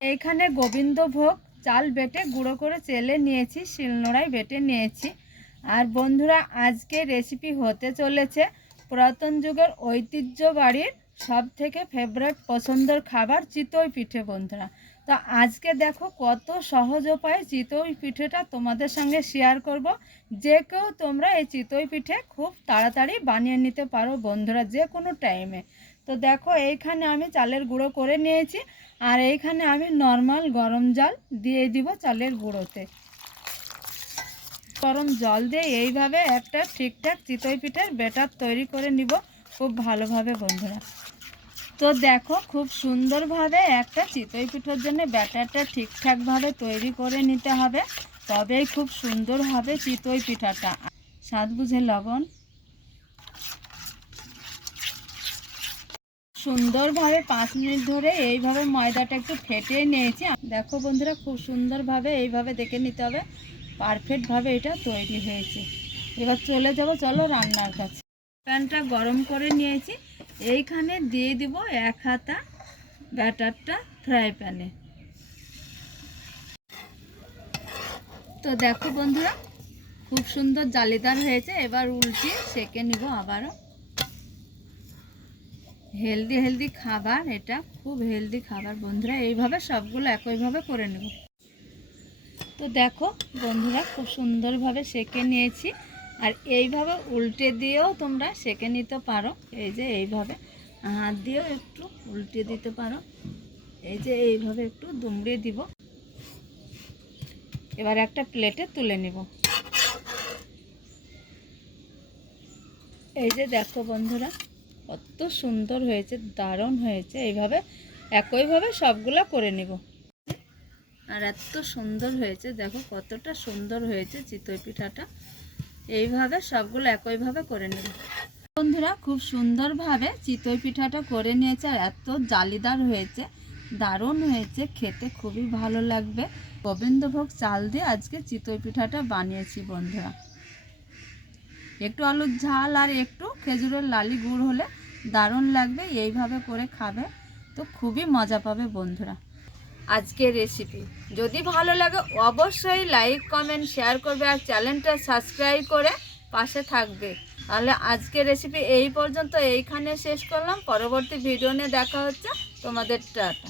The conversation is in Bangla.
এইখানে গোবিন্দভোগ চাল বেটে গুঁড়ো করে চেলে নিয়েছি, শিলনোড়ায় বেটে নিয়েছি। আর বন্ধুরা, আজকে রেসিপি হতে চলেছে পুরাতন যুগের ঐতিহ্য বাড়ির সব থেকে ফেভারেট পছন্দের খাবার চিতই পিঠে, বন্ধুরা। তো আজকে দেখো কত সহজ উপায়ে চিতই পিঠেটা তোমাদের সঙ্গে শেয়ার করব। যে কেউ তোমরা এই চিতই পিঠে খুব তাড়াতাড়ি বানিয়ে নিতে পারো, বন্ধুরা, যে কোনো টাইমে তো দেখো, এইখানে আমি চালের গুঁড়ো করে নিয়েছি, আর এইখানে আমি নর্মাল গরম জল দিয়ে দিব চালের গুঁড়োতে। গরম জল দিয়ে এইভাবে একটা ঠিকঠাক চিতই পিঠের ব্যাটার তৈরি করে নিব খুব ভালোভাবে, বন্ধুরা। তো দেখো, খুব সুন্দরভাবে একটা চিতই পিঠের জন্য ব্যাটারটা ঠিকঠাকভাবে তৈরি করে নিতে হবে। তবেই খুব সুন্দর হবে চিতই পিঠাটা। স্বাদ বুঝে লবণ সুন্দরভাবে পাঁচ মিনিট ধরে এইভাবে ময়দাটা একটু ফেটিয়ে নিয়েছি। দেখো বন্ধুরা, খুব সুন্দরভাবে এইভাবে দেখে নিতে হবে। পারফেক্টভাবে এটা তৈরি হয়েছে। এবার চলে যাব, চলো রান্নার কাছে। প্যানটা গরম করে নিয়েছি। এইখানে দিয়ে দিব এক হাতা ব্যাটারটা ফ্রাই প্যানে। তো দেখো বন্ধুরা, খুব সুন্দর জালিদার হয়েছে। এবার উল্টিয়ে সেকে নিব আবারও। হেলদি হেলদি খাবার, এটা খুব হেলদি খাবার বন্ধুরা, এইভাবে সবগুলো একইভাবে করে নেব। তো দেখো বন্ধুরা, খুব সুন্দরভাবে সেকে নিয়েছি। আর এইভাবে উল্টে দিয়েও তোমরা সেকে নিতে পারো। এই যে এইভাবে হাত দিয়েও একটু উল্টে দিতে পারো। এই যে এইভাবে একটু দুমড়ে দিব। এবার একটা প্লেটে তুলে নেব। এই যে দেখো বন্ধুরা কত সুন্দর হয়েছে, দারুণ হয়েছে। এইভাবে, একইভাবে সবগুলো করে নেব। আর এত সুন্দর হয়েছে, দেখো কতটা সুন্দর হয়েছে চিতই পিঠাটা। এইভাবে সবগুলো একইভাবে করে নেব। বন্ধুরা, খুব সুন্দরভাবে চিতই পিঠাটা করে নিয়েছে, আর এত জালিদার হয়েছে, দারুণ হয়েছে, খেতে খুবই ভালো লাগবে। গোবিন্দভোগ চাল দিয়ে আজকে চিতই পিঠাটা বানিয়েছি বন্ধুরা। একটু আলুর ঝাল আর একটু খেজুরের লালি গুড় হলে দারুণ লাগবে, এইভাবে করে খাবে তো খুবই মজা পাবে বন্ধুরা। আজকের রেসিপি যদি ভালো লাগে অবশ্যই লাইক কমেন্ট শেয়ার করবে আর চ্যানেলটা সাবস্ক্রাইব করে পাশে থাকবে। তাহলে আজকের রেসিপি এই পর্যন্ত, এইখানে শেষ করলাম। পরবর্তী ভিডিও নিয়ে দেখা হচ্ছে। তোমাদের টাটা।